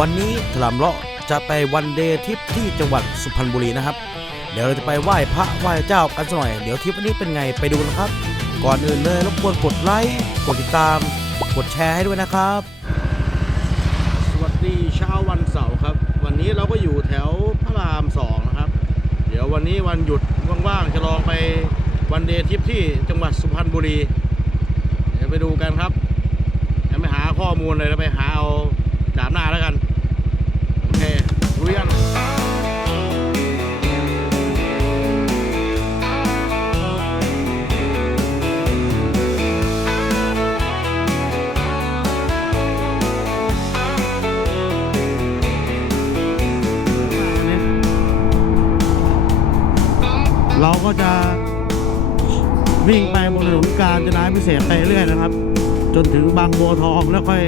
วันนี้ถลำเลาะจะไปวันเดย์ทริปที่จังหวัดสุพรรณบุรีนะครับ เดี๋ยวเราจะไปไหว้พระไหว้เจ้ากันสักหน่อย เดี๋ยวทริปวันนี้เป็นไงไปดูกันครับ ก่อนอื่นเลยรบกวนกดไลค์กดติดตาม กดแชร์ให้ด้วยนะครับ สวัสดีเช้าวันเสาร์ครับ วันนี้เราก็อยู่แถวพระรามสองนะครับ เดี๋ยววันนี้วันหยุดว่างๆจะลองไปวันเดย์ทริปที่จังหวัดสุพรรณบุรี เดี๋ยวไปดูกันครับเดี๋ยังไม่หาข้อมูลเลยแล้วไปหาเอา จากหน้าแล้วกัน โอเครู้ยังเราก็จะวิ่งไปบนถนนกาญจนาพิเศษไปเรื่อยนะครับ จนถึงบางบัวทองแล้วค่อย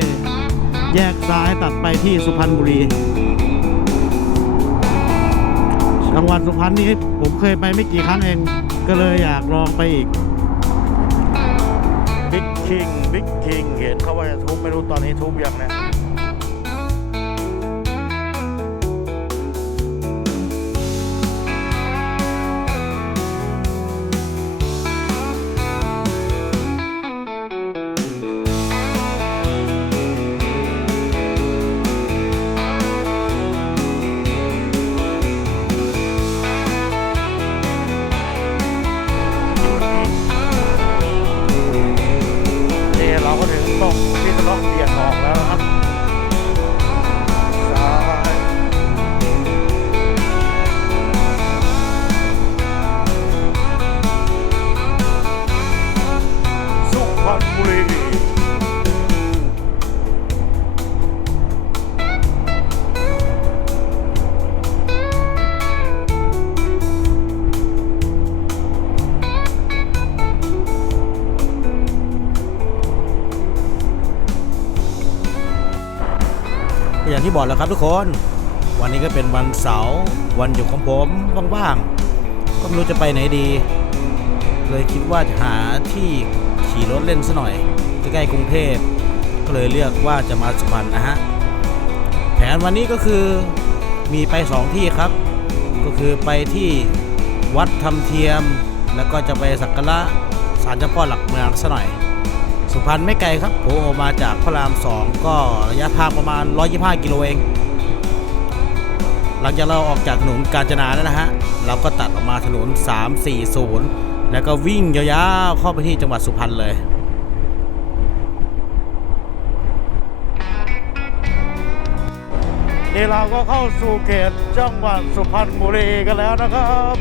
แยกซ้ายตัดไปที่สุพรรณบุรี จังหวัดสุพรรณนี่ผมเคยไปไม่กี่ครั้งเอง ก็เลยอยากลองไปอีก บิ๊กคิง บิ๊กคิง เห็นเขาว่าจะทุบไม่รู้ตอนนี้ทุบยังเนี่ย เราก็ถึงที่จะต้องเบี่ยนออกแล้วครับซ้ายสุพรรณบุรี บอกแล้วครับทุกคน วันนี้ก็เป็นวันเสาร์วันหยุดของผมว่างๆ ก็ไม่รู้จะไปไหนดี เลยคิดว่าจะหาที่ขี่รถเล่นซะหน่อยใกล้ๆกรุงเทพก็เลยเลือกว่าจะมาสุพรรณนะฮะแผนวันนี้ก็คือมีไปสองที่ครับ ก็คือไปที่วัดทำเทียม แล้วก็จะไปสักการะศาลเจ้าพ่อหลักเมืองซะหน่อย สุพรรณไม่ไกลครับผมออกมาจากพระรามสองก็ระยะทางประมาณ 125 กิโลเอง หลังจากเราออกจากถนนกาญจนาแล้วนะฮะ เราก็ตัดออกมาถนน 340 แล้วก็วิ่งยาวๆเข้าไปที่จังหวัดสุพรรณเลยนี่เราก็เข้าสู่เขตจังหวัดสุพรรณบุรีกันแล้วนะครับ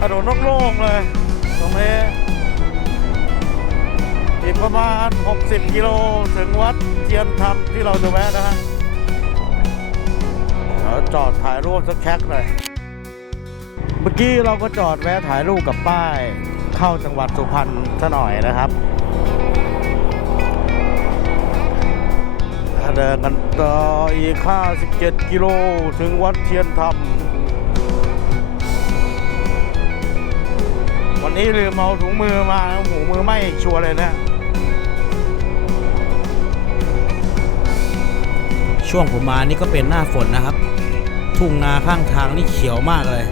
ถนนโล่งๆเลย ตรงนี้ อีกประมาณ 60 กิโลถึงวัดเทียนธรรมที่เราจะแวะนะฮะเดี๋ยวจอดถ่ายรูปสักแคกหน่อยเมื่อกี้เราก็จอดแวะถ่ายรูปกับป้าย เข้าจังหวัดสุพรรณซะหน่อยนะครับเดินกันต่ออีก57กิโลถึงวัดเทียนธรรม วันนี้ลืมเอาถุงมือมาหูมือไม่ชัวร์เลยนะ ช่วงผมมานี่ก็เป็นหน้าฝนนะครับ ทุ่งนาข้างทางนี่เขียวมากเลย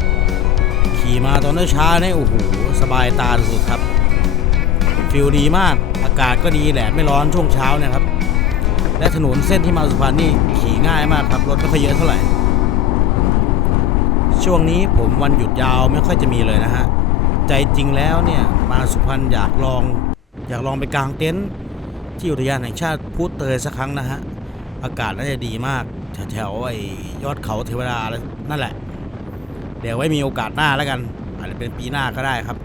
ขี่มาตอนเช้าเนี่ยโอ้โหสบายตาสุดครับฟิลดีมากอากาศก็ดีแหละไม่ร้อนช่วงเช้าเนะครับ และถนนเส้นที่มาสุพรรณนี่ขี่ง่ายมากครับรถไม่ค่อยเยอะเท่าไหร่ ช่วงนี้ผมวันหยุดยาวไม่ค่อยจะมีเลยนะฮะใจจริงแล้วเนี่ยมาสุพรรณอยากลอง อยากลองไปกางเต็นท์ที่อุทยานแห่งชาติพูดเตยสักครั้งนะฮะ อากาศน่าจะดีมาก แถวๆไอ้ยอดเขาเทวดาอะไรนั่นแหละ เดี๋ยวไว้มีโอกาสหน้าแล้วกัน อาจจะเป็นปีหน้าก็ได้ครับ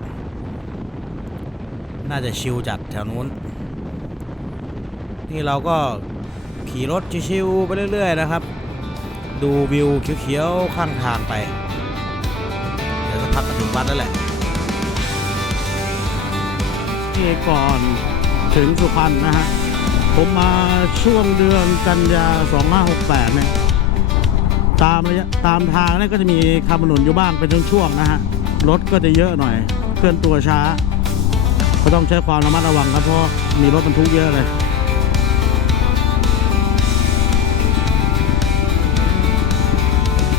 น่าจะชิลจัดแถวนู้น นี่เราก็ขี่รถชิวๆไปเรื่อยๆนะครับ ดูวิวเขียวๆข้างทางไป เดี๋ยวสักพักก็ถึงวัดแล้วแหละที่ก่อนถึงสุพรรณนะฮะ ผมมาช่วงเดือนกันยา 2568 เนี่ย ตามระยะตามทางเนี่ยก็จะมีคำถนนอยู่บ้างเป็นช่วงๆนะฮะ รถก็จะเยอะหน่อย เคลื่อนตัวช้า ก็ต้องใช้ความระมัดระวังครับ เพราะมีรถบรรทุกเยอะเลย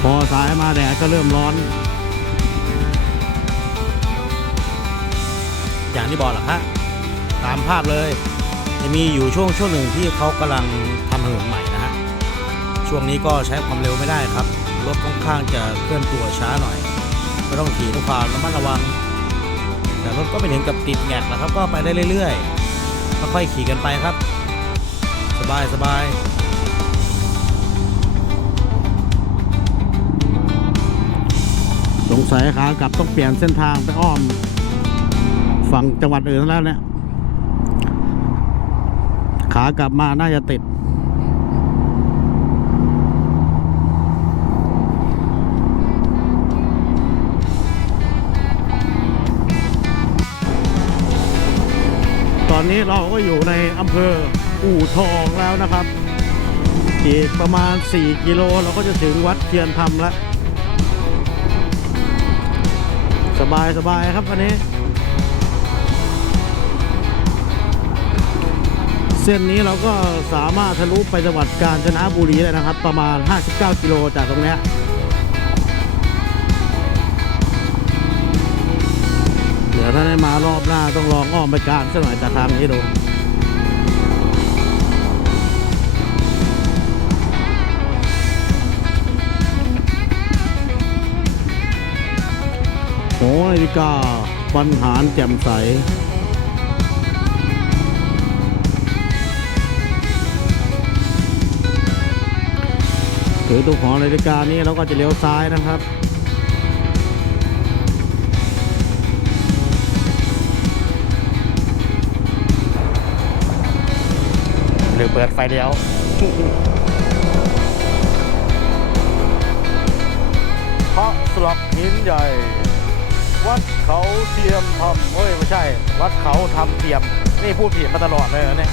พอสายมาแดดก็เริ่มร้อน อย่างที่บอกแหละฮะตามภาพเลย จะมีอยู่ช่วงช่วงหนึ่งที่เขากำลังทำถนนใหม่นะฮะช่วงนี้ก็ใช้ความเร็วไม่ได้ครับรถค่อนข้างจะเคลื่อนตัวช้าหน่อยก็ต้องขี่ด้วยความระมัดระวัง แต่รถก็ไม่ถึงกับติดแงกนะครับ ก็ไปได้เรื่อยๆค่อยๆขี่กันไปครับ สบายสบายสงสัยขากลับต้องเปลี่ยนเส้นทางไปอ้อมฝั่งจังหวัดอื่นแล้วเนี่ย ขากลับมาน่าจะติด ตอนนี้เราก็อยู่ในอำเภออู่ทองแล้วนะครับ อีกประมาณ 4 กิโลเราก็จะถึงวัดเทียนธรรมแล้ว สบายสบายครับวันนี้ เส้นนี้เราก็สามารถทะลุไปจังหวัดกาญจนบุรีเลยนะครับ ประมาณ 59 กิโลจากตรงนี้เดี๋ยวถ้าได้มารอบหน้าต้องลองอ้อมไปการสักหน่อยจากทางนี้ดูโหนาฬิกาบรรหาแจ่มใส ถือตัวของนาฬิกานี้เราก็จะเลี้ยวซ้ายนะครับหรือเปิดไฟเลี้ยวพระสลักหินใหญ่ วัดเขาเทียมทำเฮ้ย ไม่ใช่ วัดเขาทำเทียม นี่พูดผิดมาตลอดเลยเนี่ย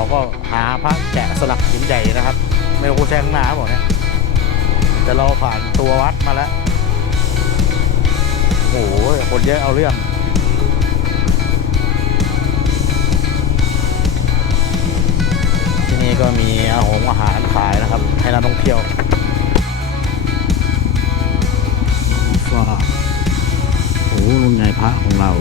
เราก็หาพระแกะสลักหินใหญ่นะครับ ไม่รู้แช่ข้างหน้าบอกเนี่ยแต่เราผ่านตัววัดมาแล้วโอ้โหคนเยอะเอาเรื่องที่นี่ก็มีอาหงอาหารขายนะครับ ให้นักท่องเที่ยวว้าโอ้โหนุ่นไงพระของเรา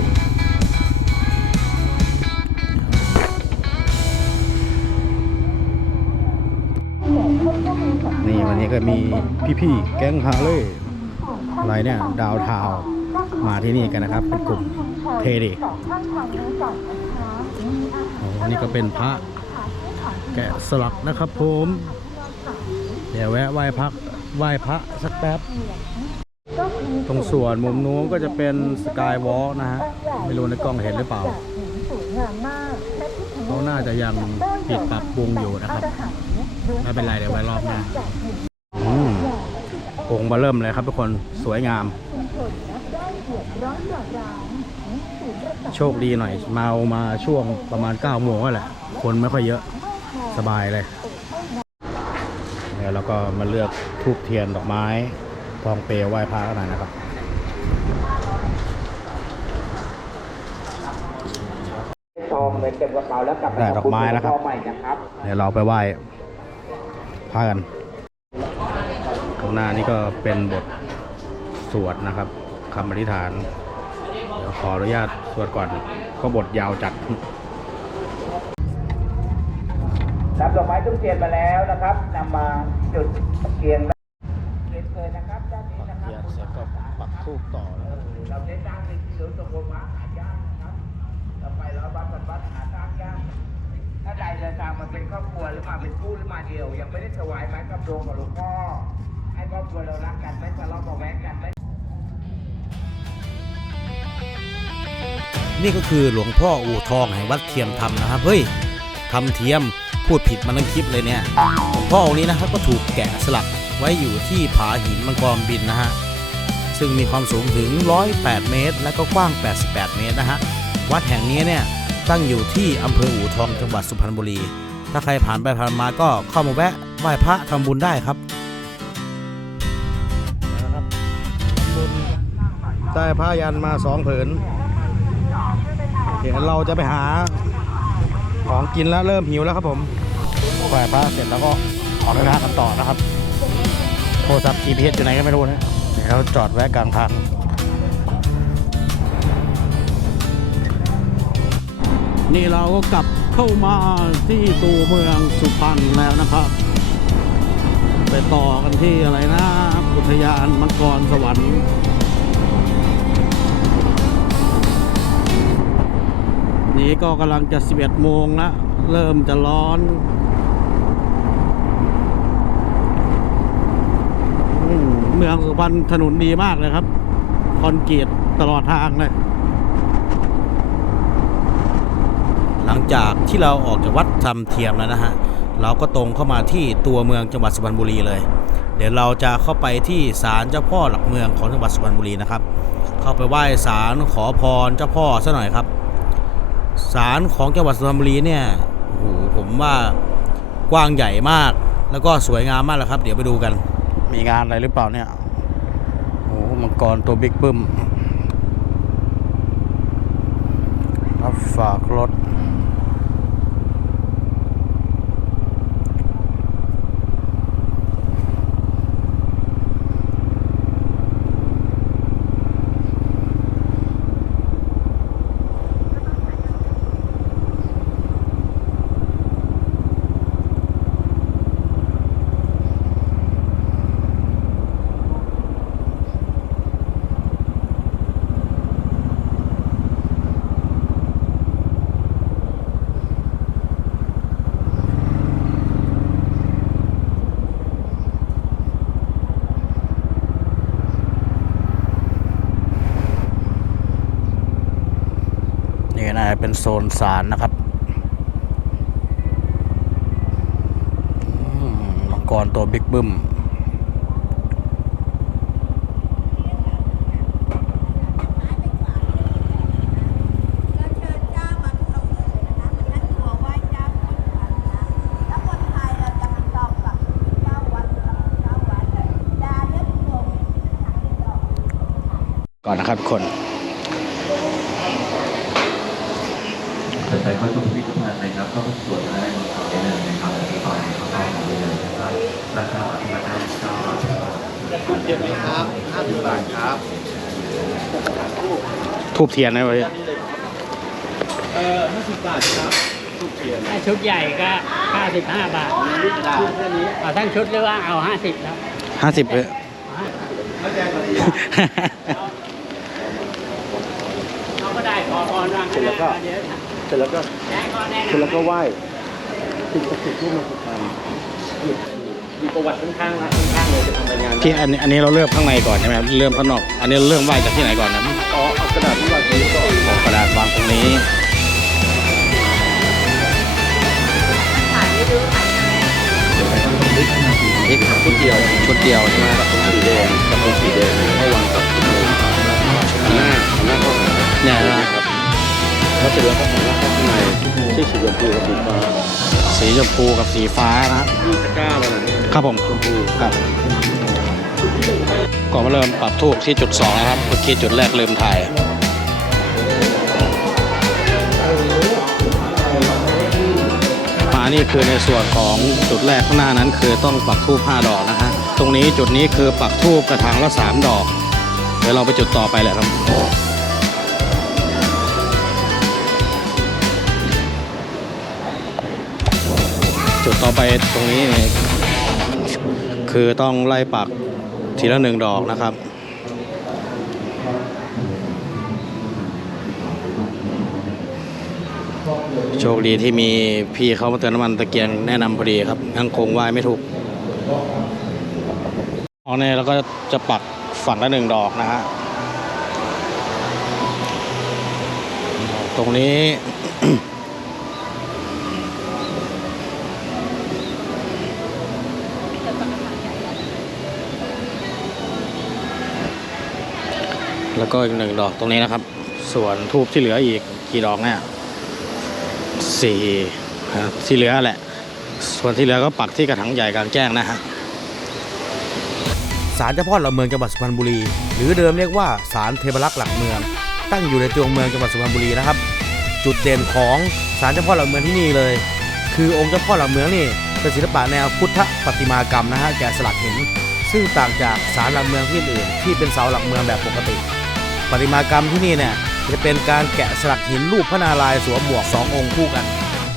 นี่วันนี้ก็มีพี่ๆแก๊งฮาเลยอะไรเนี่ยดาวทาวมาที่นี่กันนะครับ เป็นกลุ่มเทดิโอ้นี่ก็เป็นพระแกะสลักนะครับผม เดี๋ยวแวะไหว้พักไหว้พระสักแป๊บ ตรงส่วนมุมนู้นก็จะเป็นสกายวอล์กนะฮะ ไม่รู้ในกล้องเห็นหรือเปล่าเขาน่าจะยังปิดปรับปรุงอยู่นะครับ ไม่เป็นไรเดี๋ยวไว้รอบหน้าอืมองค์มาเริ่มเลยครับทุกคนสวยงาม โชคดีหน่อย มาเอามาช่วงประมาณ9โมงก็แหละ คนไม่ค่อยเยอะสบายเลยเดี๋ยวเราก็มาเลือกทูบเทียนดอกไม้ทองเปลวไหว้พระกันหน่อยนะครับทองเงินเต็มกระเป๋าแล้วกลับไปได้ดอกไม้นะครับขอณหลวงพ่อใหม่นะครับเดี๋ยวเราไปไหว้ พากันข้างหน้านี่ก็เป็นบทสวดนะครับคำอธิษฐาน เดี๋ยวขออนุญาตสวดก่อน ก็บทยาวจัดรับดอกไม้ทุกเทียนมาแล้วนะครับนำมาจุดเทียน เดียว ยังไม่ได้ถวายไม้กับดวงกับหลวงพ่อ ให้ครอบครัวเรารักกันไม่ทะเลาะเบาแว้งกันไม่นี่ก็คือหลวงพ่ออู่ทองแห่งวัดเทียมธรรมนะครับ เฮ้ยทำเทียมพูดผิดมาทั้งคลิปเลยเนี่ยหลวงพ่อองค์นี้นะครับก็ถูกแกะสลักไว้อยู่ที่ผาหินมังกรบินนะฮะ ซึ่งมีความสูงถึง 108 เมตร และก็กว้าง 88 เมตรนะฮะ วัดแห่งนี้เนี่ยตั้งอยู่ที่อำเภออู่ทองจังหวัดสุพรรณบุรี ถ้าใครผ่านไปผ่านมาก็เข้ามาแวะไหว้พระทำบุญได้ครับนะครับบุญได้ผ้ายันมาสองผืนเดี๋ยวเราจะไปหาของกินแล้วเริ่มหิวแล้วครับผมไหว้พระเสร็จแล้วก็ออกเดินทางกันต่อนะครับ โทรศัพท์ GPS อยู่ไหนก็ไม่รู้นะเดี๋ยวเราจอดแวะกลางทางนี่เราก็กลับ เข้ามาที่ตัวเมืองสุพรรณแล้วนะครับ ไปต่อกันที่อะไรนะอุทยานมังกรสวรรค์นี้ก็กำลังจะ 11 โมงล้วเริ่มจะร้อนเมืองสุพรรณถนนดีมากเลยครับ คอนกรีตตลอดทางเลย หลังจากที่เราออกจากวัดทำเทียมแล้วนะฮะเราก็ตรงเข้ามาที่ตัวเมืองจังหวัดสุพรรณบุรีเลย เดี๋ยวเราจะเข้าไปที่ศาลเจ้าพ่อหลักเมืองของจังหวัดสุพรรณบุรีนะครับ เข้าไปไหว้ศาลขอพรเจ้าพ่อซะหน่อยครับศาลของจังหวัดสุพรรณบุรีเนี่ยโอ้โหผมว่ากว้างใหญ่มาก แล้วก็สวยงามมากแล้วครับ เดี๋ยวไปดูกัน มีงานอะไรหรือเปล่าเนี่ยโอ้โหมังกรตัวบิ๊กบึ้มรับฝากรถ นะเป็นโซนสารนะครับอืมมังกรตัวบิ๊กบึ้มก็เชิญเจ้ามาทุกอำเภอนะคะเหมือน นั่งตัวไหว้เจ้าทุกวันนะแล้วคนไทยเราจะมาตอบกับเจ้าวัดเจ้าวัดจะเลือกตัวนะคะที่ดอกก่อนนะครับทุกคนสนใจเข้าชมพิพิธภัณฑ์นะครับเข้าส่วนได้บนเขาได้เลยนะครับที่ต่อยเข้าได้เลยนะครับราคาปฏิบัติการเก้าร้อยบาททูบเทียนนะเว้ยถ้าชุดใหญ่ก็55บาทเอาทั้งชุดหรือว่าเอา50แล้วห้าสิบเลยเขาก็ได้ขอพรวางกันแล้วก็เดี๋ยว เสร็จแล้วก็แจ้งก็แน่เสร็จนแล้วก็ไหว้สิ่งศักดิ์สิทธิ์ร่วมมาสุพรรณมีประวัติค่อนข้างนะค่อนข้างเลยจะทำรายงานที่อันนี้อันนี้เราเริ่มข้างในก่อนใช่ไหมครับเริ่มข้างนอก อันนี้เราเริ่มไหว้จากที่ไหนก่อนนะอ๋อเอากระดาษที่วางนี้ก่อนเอากระดาษวางตรงนี้พริกชุดเดียวชุดเดียวใช่ไหมสีแดงกระปุกสีแดงให้วางกับหน้าหน้าเข้าหาเนี่ยนะครับแล้ว เสร็จแล้วก็ของราคาข้างในที่สีชมพูกับสีฟ้าสีชมพูกับสีฟ้านะครับที่ตะกร้ามันนะครับผมชมพูครับก่อนมาเริ่มปรับทูบที่จุดสองนะครับเมื่อกี้จุดแรกลืมถ่ายมานี่คือในส่วนของจุดแรกข้างหน้านั้น คือต้องปักทูบ5ดอกนะฮะตรงนี้จุดนี้คือปักทูบกระถางละ3ดอก เดี๋ยวเราไปจุดต่อไปแหละครับ จุดต่อไปตรงนี้นี่คือต้องไล่ปักทีละหนึ่งดอกนะครับ โชคดีที่มีพี่เขามาเติมน้ำมันตะเกียงแนะนำพอดีครับงั้นคงไหว้ไม่ถูกอ๋อเนี่ยเราก็จะปักฝั่งละหนึ่งดอกนะฮะตรงนี้ แล้วก็อีกหนึ่งดอกตรงนี้นะครับ ส่วนทูบที่เหลืออีกกี่ดอกเนี่ยสี่ครับที่เหลือแหละ ส่วนที่เหลือก็ปักที่กระถางใหญ่กลางแจ้งนะฮะศาลเจ้าพ่อหลักเมืองจังหวัดสุพรรณบุรี หรือเดิมเรียกว่าศาลเทพรักษ์หลักเมือง ตั้งอยู่ในตัวเมืองจังหวัดสุพรรณบุรีนะครับ จุดเด่นของศาลเจ้าพ่อหลักเมืองที่นี่เลย คือองค์เจ้าพ่อหลักเมืองนี่เป็นศิลปะแนวพุทธประติมากรรมนะฮะแกะสลักหินซึ่งต่างจากศาลหลักเมืองที่อื่นที่เป็นเสาหลักเมืองแบบปกติ ปริมากรรมที่นี่เนี่ยจะเป็นการแกะสลักหินรูปพระนารายณ์สวมหมวกสององค์คู่กัน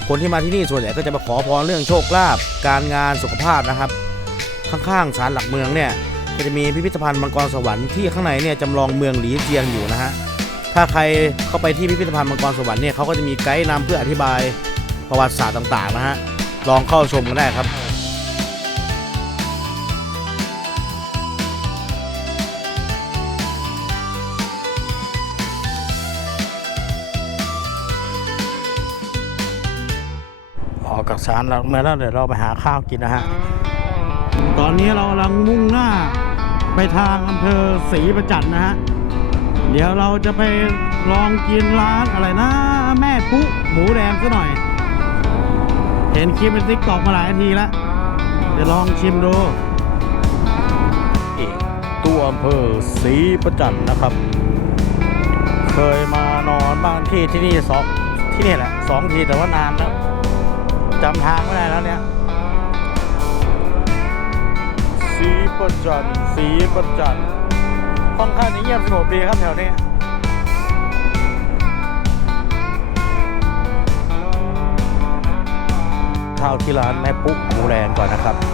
คนที่มาที่นี่ส่วนใหญ่ก็จะมาขอพรเรื่องโชคลาภการงานสุขภาพนะครับ ข้างๆศาลหลักเมืองเนี่ยก็จะมีพิพิธภัณฑ์มังกรสวรรค์ที่ข้างในเนี่ยจำลองเมืองหลีเจียงอยู่นะฮะถ้าใครเข้าไปที่พิพิธภัณฑ์มังกรสวรรค์เนี่ยเขาก็จะมีไกด์นำเพื่ออธิบายประวัติศาสตร์ต่างๆนะฮะลองเข้าชมกันได้ครับ ออกจากศาลหลักเมืองแล้วเดี๋ยวเราไปหาข้าวกินนะฮะ ตอนนี้เรากำลังมุ่งหน้าไปทางอำเภอศรีประจันทร์นะฮะ เดี๋ยวเราจะไปลองกินร้านอะไรนะ แม่ปุ๊หมูแดงซะหน่อย เห็นคลิปเป็นติ๊กตอกมาหลายทีแล้วเดี๋ยวลองชิมดูตัวอำเภอศรีประจันทร์นะครับ เคยมานอนบ้านที่ที่นี่สองที่นี่แหละสองทีแต่ว่านานแล้ว จำทางไม่ได้แล้วเนี่ยสีประจันสีประจันค่อนข้างนี้เงียบสงบดีครับแถวนี้ข้าวที่ร้านแม่ปุ๊กหมูแรงก่อนนะครับ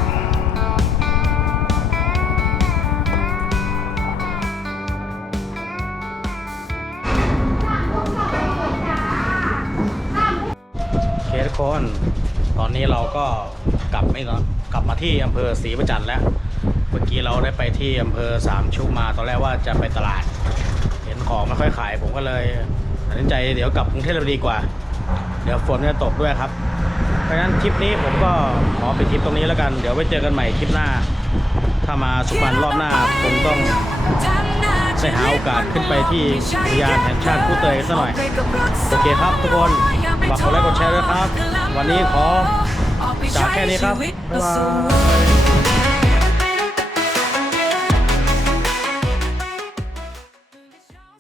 นี้เราก็กลับไม่ละกลับมาที่อำเภอศรีประจันแล้ว เมื่อกี้เราได้ไปที่อำเภอสามชุกมาตอนแรกว่าจะไปตลาด เห็นของไม่ค่อยขายผมก็เลยตัดสินใจเดี๋ยวกลับกรุงเทพเลยดีกว่า เดี๋ยวฝนจะตกด้วยครับ เพราะฉะนั้นคลิปนี้ผมก็ขอไปดคลิปตรงนี้แล้วกัน เดี๋ยวไว้เจอกันใหม่คลิปหน้า ถ้ามาสุพรรณรอบหน้าคงต้องได้หาโอกาสขึ้นไปที่อุทยานแห่งชาติผู้เตยซะหน่อย โอเคครับทุกคนฝากกดไลค์กดแชร์ด้วยครับ วันนี้ขอ จากแค่นี้ครับบ๊ายบาย